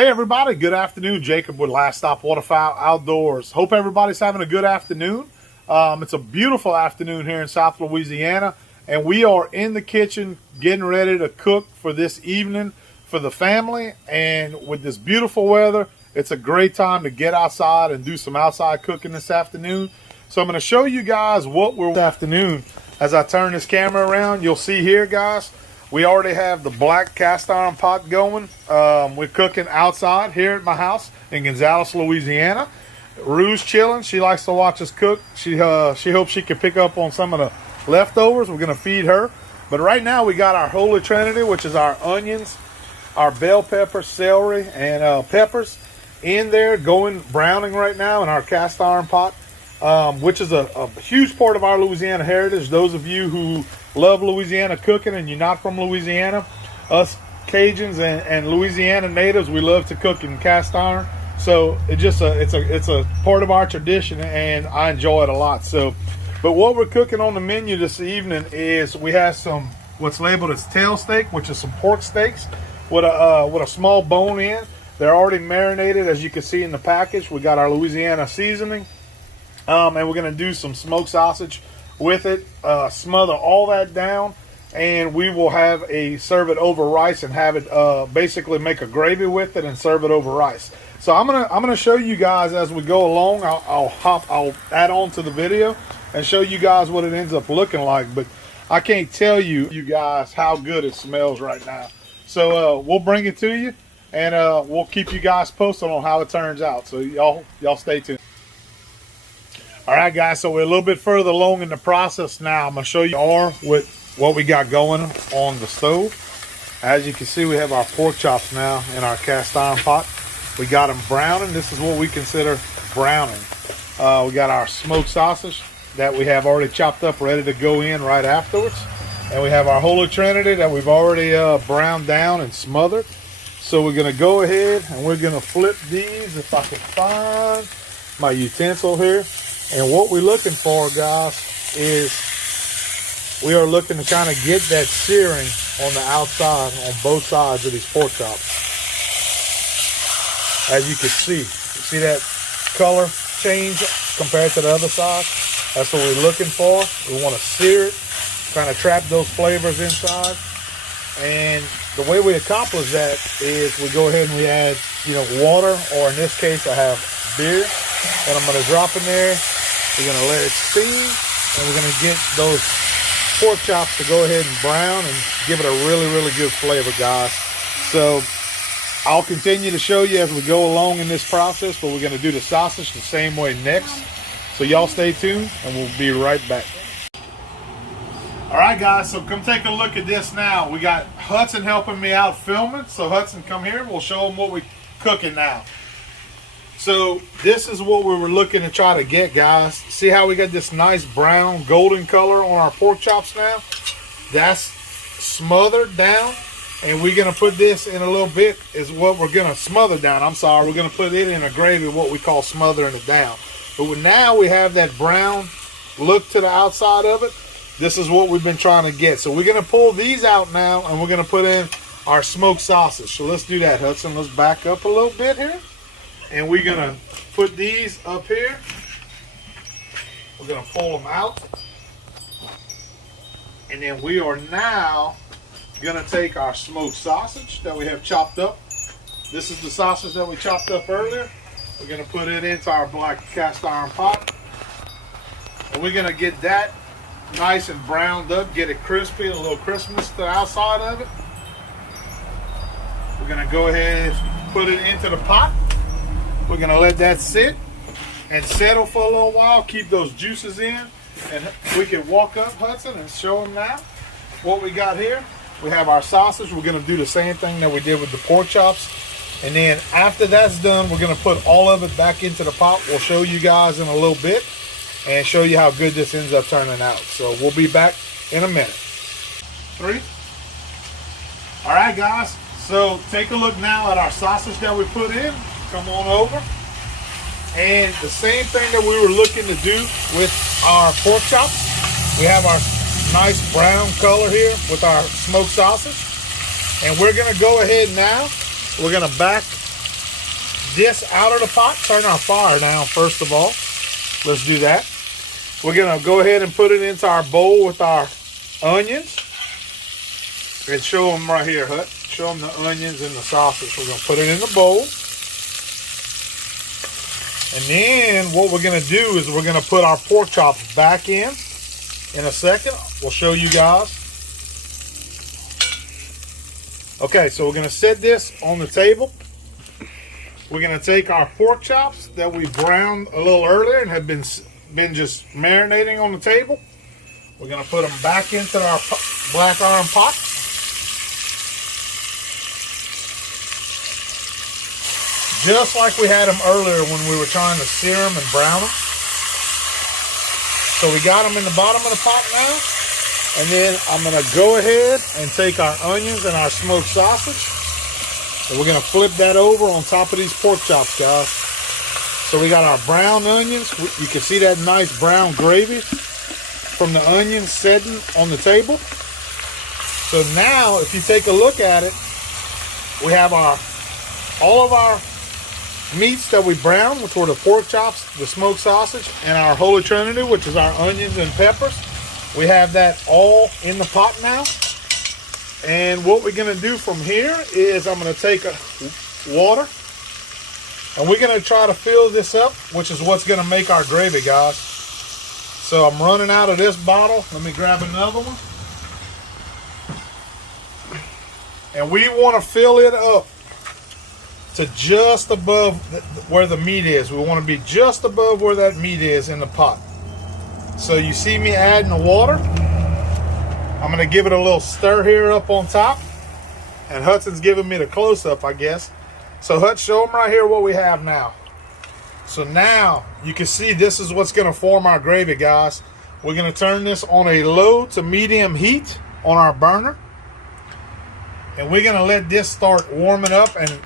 Hey everybody, good afternoon. Jacob with Last Stop Waterfowl Outdoors. Hope everybody's having a good afternoon. It's a beautiful afternoon here in South Louisiana, and we are in the kitchen getting ready to cook for this evening for the family. And with this beautiful weather, it's a great time to get outside and do some outside cooking this afternoon. So I'm going to show you guys what we're this afternoon. As I turn this camera around, you'll see here, guys, we already have the black cast iron pot going. We're cooking outside here at my house in Gonzales, Louisiana. Rue's chilling. She likes to watch us cook. She hopes she can pick up on some of the leftovers. We're going to feed her. But right now we got our Holy Trinity, which is our onions, our bell pepper, celery, and peppers in there going browning right now in our cast iron pot, which is a huge part of our Louisiana heritage. Those of you who love Louisiana cooking and you're not from Louisiana, us Cajuns and Louisiana natives, we love to cook in cast iron. So it's a part of our tradition, and I enjoy it a lot. So, but what we're cooking on the menu this evening is we have some what's labeled as tail steak, which is some pork steaks with a small bone in. They're already marinated, as you can see in the package. We got our Louisiana seasoning, and we're gonna do some smoked sausage with it, smother all that down, and we will serve it over rice and have it basically make a gravy with it and serve it over rice. So I'm gonna show you guys as we go along. I'll add on to the video and show you guys what it ends up looking like. But I can't tell you guys how good it smells right now. So we'll bring it to you, and we'll keep you guys posted on how it turns out. So y'all stay tuned. All right, guys, so we're a little bit further along in the process now. I'm going to show you with what we got going on the stove. As you can see, we have our pork chops now in our cast iron pot. We got them browning. This is what we consider browning. We got our smoked sausage that we have already chopped up, ready to go in right afterwards. And we have our Holy Trinity that we've already browned down and smothered. So we're going to go ahead and we're going to flip these, if I can find my utensil here. And what we're looking for, guys, is we are looking to kind of get that searing on the outside on both sides of these pork chops. As you can see that color change compared to the other side? That's what we're looking for. We want to sear it, kind of trap those flavors inside. And the way we accomplish that is we go ahead and we add, water, or in this case, I have beer, and I'm going to drop in there. We're going to let it steam, and we're going to get those pork chops to go ahead and brown and give it a really, really good flavor, guys. So I'll continue to show you as we go along in this process, but we're going to do the sausage the same way next. So y'all stay tuned, and we'll be right back. All right, guys, so come take a look at this now. We got Hudson helping me out filming. So Hudson, come here. We'll show them what we're cooking now. So this is what we were looking to try to get, guys. See how we got this nice brown golden color on our pork chops now? That's smothered down, and we're gonna put this in a little bit is what we're gonna smother down. I'm sorry, we're gonna put it in a gravy, what we call smothering it down. But now we have that brown look to the outside of it. This is what we've been trying to get. So we're gonna pull these out now, and we're gonna put in our smoked sausage. So let's do that, Hudson. Let's back up a little bit here. And we're gonna put these up here. We're gonna pull them out. And then we are now gonna take our smoked sausage that we have chopped up. This is the sausage that we chopped up earlier. We're gonna put it into our black cast iron pot. And we're gonna get that nice and browned up, get it crispy, a little crispness to the outside of it. We're gonna go ahead and put it into the pot. We're gonna let that sit and settle for a little while, keep those juices in, and we can walk up, Hudson, and show them now what we got here. We have our sausage. We're gonna do the same thing that we did with the pork chops. And then after that's done, we're gonna put all of it back into the pot. We'll show you guys in a little bit and show you how good this ends up turning out. So we'll be back in a minute. 3. All right, guys, so take a look now at our sausage that we put in. Come on over. And the same thing that we were looking to do with our pork chops, we have our nice brown color here with our smoked sausage. And we're gonna go ahead now, we're gonna back this out of the pot. Turn our fire down first of all. Let's do that. We're gonna go ahead and put it into our bowl with our onions. And show them right here, Hut. Show them the onions and the sausage. We're gonna put it in the bowl. And then what we're gonna do is we're gonna put our pork chops back in a second. We'll show you guys. Okay, so we're gonna set this on the table. We're gonna take our pork chops that we browned a little earlier and have been just marinating on the table. We're gonna put them back into our black iron pot. Just like we had them earlier when we were trying to sear them and brown them. So we got them in the bottom of the pot now. And then I'm gonna go ahead and take our onions and our smoked sausage. And we're gonna flip that over on top of these pork chops, guys. So we got our brown onions. You can see that nice brown gravy from the onions setting on the table. So now, if you take a look at it, we have all of our meats that we browned, which were the pork chops, the smoked sausage, and our Holy Trinity, which is our onions and peppers. We have that all in the pot now. And what we're gonna do from here is I'm gonna take water, and we're gonna try to fill this up, which is what's gonna make our gravy, guys. So I'm running out of this bottle. Let me grab another one. And we wanna fill it up to just above where the meat is. We want to be just above where that meat is in the pot. So you see me adding the water. I'm going to give it a little stir here up on top. And Hudson's giving me the close-up, I guess. So Hudson, show them right here what we have now. So now you can see this is what's going to form our gravy, guys. We're going to turn this on a low to medium heat on our burner. And we're going to let this start warming up and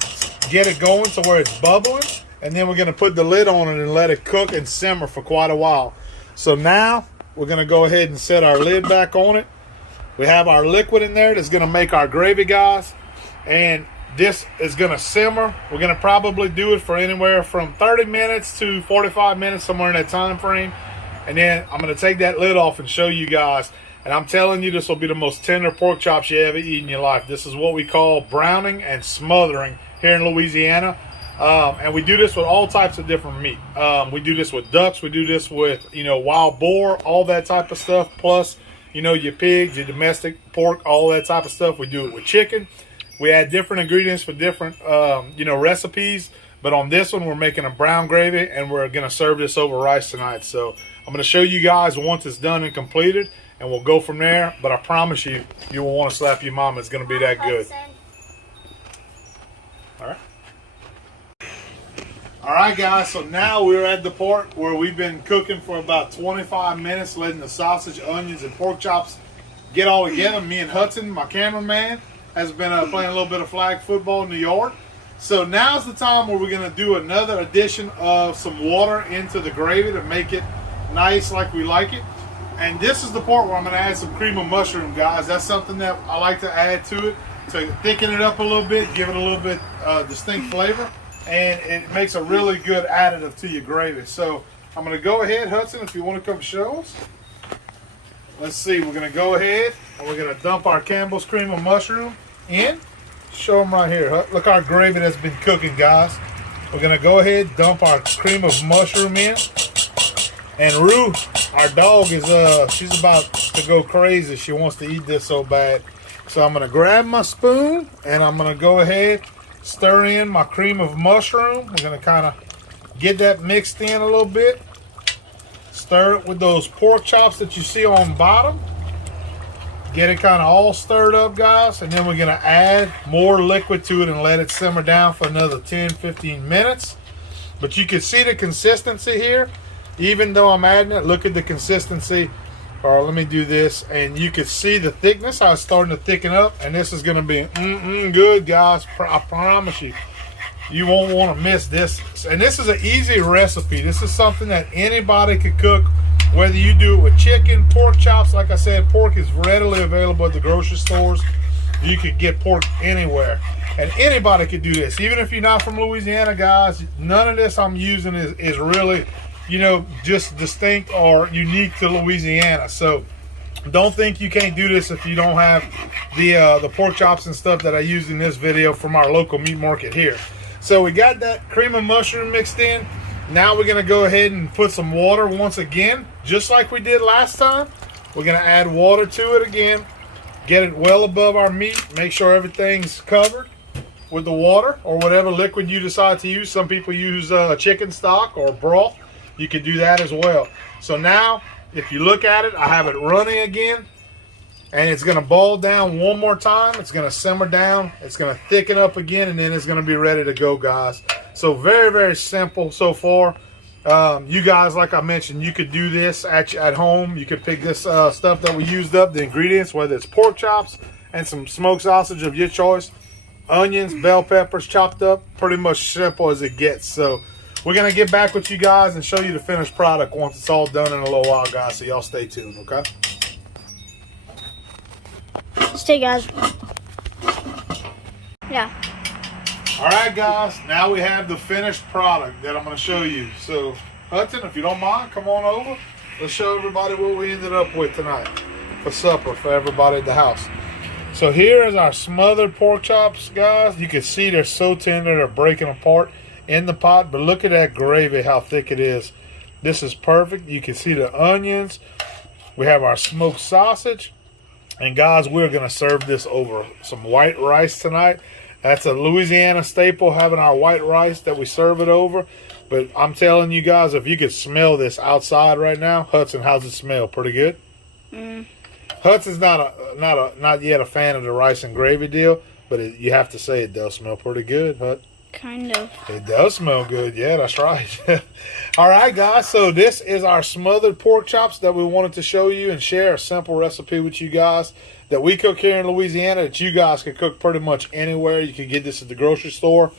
get it going to where it's bubbling, and then we're going to put the lid on it and let it cook and simmer for quite a while. So now we're going to go ahead and set our lid back on it. We have our liquid in there that's going to make our gravy, guys, and this is going to simmer. We're going to probably do it for anywhere from 30 minutes to 45 minutes, somewhere in that time frame. And then I'm going to take that lid off and show you guys. And I'm telling you, this will be the most tender pork chops you ever eat in your life. This is what we call browning and smothering here in Louisiana. And we do this with all types of different meat. We do this with ducks. We do this with, wild boar, all that type of stuff. Plus, your pigs, your domestic pork, all that type of stuff. We do it with chicken. We add different ingredients for different, recipes. But on this one, we're making a brown gravy, and we're going to serve this over rice tonight. So I'm going to show you guys once it's done and completed, and we'll go from there. But I promise you, you will want to slap your mama. It's going to be that good. All right, guys, so now we're at the part where we've been cooking for about 25 minutes, letting the sausage, onions, and pork chops get all together. Me and Hudson, my cameraman, has been playing a little bit of flag football in the yard. So now's the time where we're going to do another addition of some water into the gravy to make it nice like we like it. And this is the part where I'm going to add some cream of mushroom, guys. That's something that I like to add to it to thicken it up a little bit, give it a little bit distinct flavor. And it makes a really good additive to your gravy. So I'm going to go ahead, Hudson, if you want to come show us. Let's see, we're going to go ahead and we're going to dump our Campbell's cream of mushroom in. Show them right here. Look our gravy that's been cooking, guys. We're going to go ahead, dump our cream of mushroom in. And Rue, our dog, she's about to go crazy. She wants to eat this so bad. So I'm going to grab my spoon and I'm going to go ahead, stir in my cream of mushroom. We're going to kind of get that mixed in a little bit. Stir it with those pork chops that you see on bottom. Get it kind of all stirred up, guys. And then we're going to add more liquid to it and let it simmer down for another 10-15 minutes. But you can see the consistency here. Even though I'm adding it, look at the consistency. All right, let me do this. And you can see the thickness. I was starting to thicken up. And this is going to be good, guys. I promise you. You won't want to miss this. And this is an easy recipe. This is something that anybody could cook. Whether you do it with chicken, pork chops. Like I said, pork is readily available at the grocery stores. You could get pork anywhere. And anybody could do this, even if you're not from Louisiana, guys. None of this I'm using is really, you know, just distinct or unique to Louisiana. So don't think you can't do this if you don't have the pork chops and stuff that I used in this video from our local meat market here. So we got that cream of mushroom mixed in. Now we're going to go ahead and put some water once again, just like we did last time. We're going to add water to it again. Get it well above our meat. Make sure everything's covered with the water or whatever liquid you decide to use. Some people use chicken stock or broth. You can do that as well. So now, if you look at it, I have it running again. And it's going to boil down one more time. It's going to simmer down. It's going to thicken up again. And then it's going to be ready to go, guys. So very, very simple so far. You guys, like I mentioned, you could do this at home. You could pick this stuff that we used up, the ingredients, whether it's pork chops and some smoked sausage of your choice, onions, bell peppers chopped up, pretty much simple as it gets. So we're going to get back with you guys and show you the finished product once it's all done in a little while, guys. So y'all stay tuned, okay? Stay, guys. Yeah. All right, guys, now we have the finished product that I'm going to show you. So, Hudson, if you don't mind, come on over. Let's show everybody what we ended up with tonight for supper for everybody at the house. So here is our smothered pork chops, guys. You can see they're so tender, they're breaking apart in the pot. But look at that gravy, how thick it is. This is perfect. You can see the onions. We have our smoked sausage. And, guys, we're going to serve this over some white rice tonight. That's a Louisiana staple, having our white rice that we serve it over. But I'm telling you guys, if you could smell this outside right now, Hudson, how's it smell? Pretty good? Hudson's not yet a fan of the rice and gravy deal, but you have to say it does smell pretty good, Hud. Kind of. It does smell good. Yeah, that's right. All right, guys. So this is our smothered pork chops that we wanted to show you and share a simple recipe with you guys that we cook here in Louisiana that you guys can cook pretty much anywhere. You can get this at the grocery store.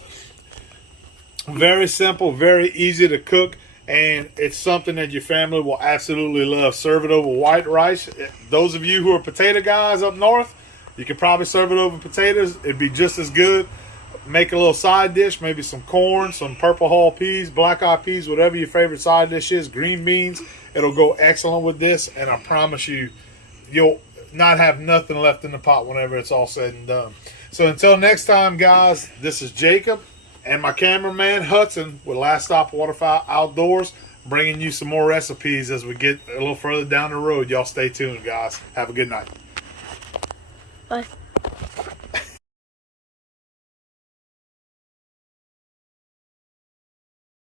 Very simple, very easy to cook, and it's something that your family will absolutely love. Serve it over white rice. Those of you who are potato guys up north, you could probably serve it over potatoes. It'd be just as good. Make a little side dish, maybe some corn, some purple hull peas, black eyed peas, whatever your favorite side dish is, green beans. It'll go excellent with this, and I promise you, you'll not have nothing left in the pot whenever it's all said and done. So until next time, guys, this is Jacob and my cameraman Hudson with Last Stop Waterfowl Outdoors, bringing you some more recipes as we get a little further down the road. Y'all stay tuned, guys. Have a good night. Bye.